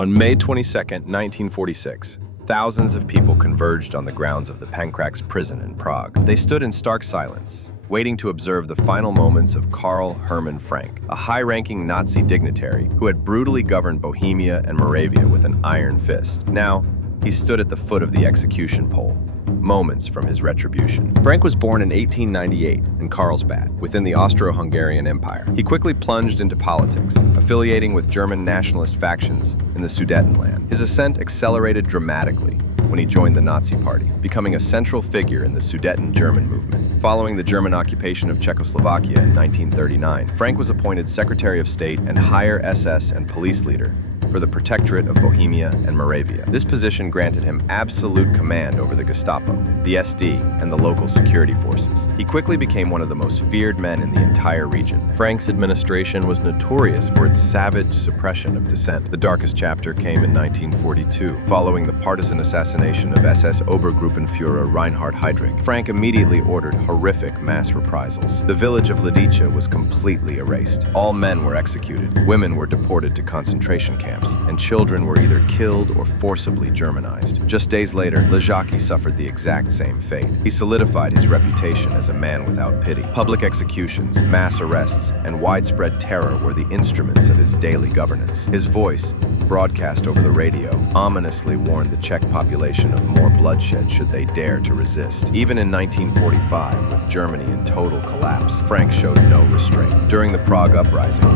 On May 22, 1946, thousands of people converged on the grounds of the Pankrák's prison in Prague. They stood in stark silence, waiting to observe the final moments of Karl Hermann Frank, a high-ranking Nazi dignitary who had brutally governed Bohemia and Moravia with an iron fist. Now, he stood at the foot of the execution pole, moments from his retribution. Frank was born in 1898 in Carlsbad, within the Austro-Hungarian Empire. He quickly plunged into politics, affiliating with German nationalist factions in the Sudetenland. His ascent accelerated dramatically when he joined the Nazi Party, becoming a central figure in the Sudeten German movement. Following the German occupation of Czechoslovakia in 1939, Frank was appointed Secretary of State and higher SS and police leader for the Protectorate of Bohemia and Moravia. This position granted him absolute command over the Gestapo, the SD, and the local security forces. He quickly became one of the most feared men in the entire region. Frank's administration was notorious for its savage suppression of dissent. The darkest chapter came in 1942, following the partisan assassination of SS Obergruppenführer Reinhard Heydrich. Frank immediately ordered horrific mass reprisals. The village of Lidice was completely erased. All men were executed, women were deported to concentration camps, and children were either killed or forcibly Germanized. Just days later, Ležáky suffered the exact same fate. He solidified his reputation as a man without pity. Public executions, mass arrests, and widespread terror were the instruments of his daily governance. His voice, broadcast over the radio, ominously warned the Czech population of more bloodshed should they dare to resist. Even in 1945, with Germany in total collapse, Frank showed no restraint. During the Prague Uprising,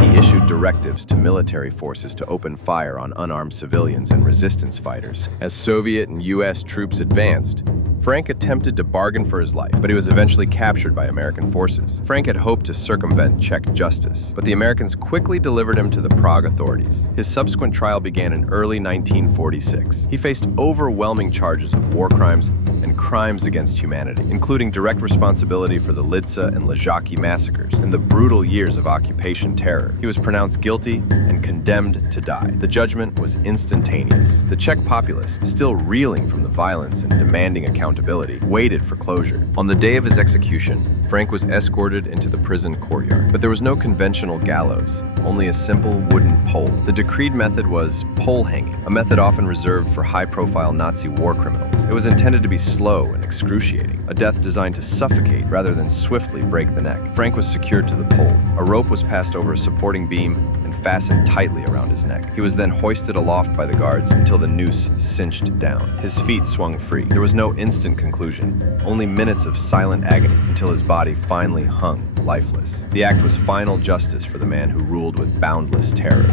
he issued directives to military forces to open fire on unarmed civilians and resistance fighters. As Soviet and U.S. troops advanced, Frank attempted to bargain for his life, but he was eventually captured by American forces. Frank had hoped to circumvent Czech justice, but the Americans quickly delivered him to the Prague authorities. His subsequent trial began in early 1946. He faced overwhelming charges of war crimes and crimes against humanity, including direct responsibility for the Lidice and Ležáky massacres and the brutal years of occupation terror. He was pronounced guilty and condemned to die. The judgment was instantaneous. The Czech populace, still reeling from the violence and demanding accountability, waited for closure. On the day of his execution, Frank was escorted into the prison courtyard, but there was no conventional gallows, only a simple wooden pole. The decreed method was pole hanging, a method often reserved for high-profile Nazi war criminals. It was intended to be slow and excruciating, a death designed to suffocate rather than swiftly break the neck. Frank was secured to the pole. A rope was passed over a supporting beam and fastened tightly around his neck. He was then hoisted aloft by the guards until the noose cinched down. His feet swung free. There was no instant conclusion, only minutes of silent agony until his body finally hung lifeless. The act was final justice for the man who ruled with boundless terror.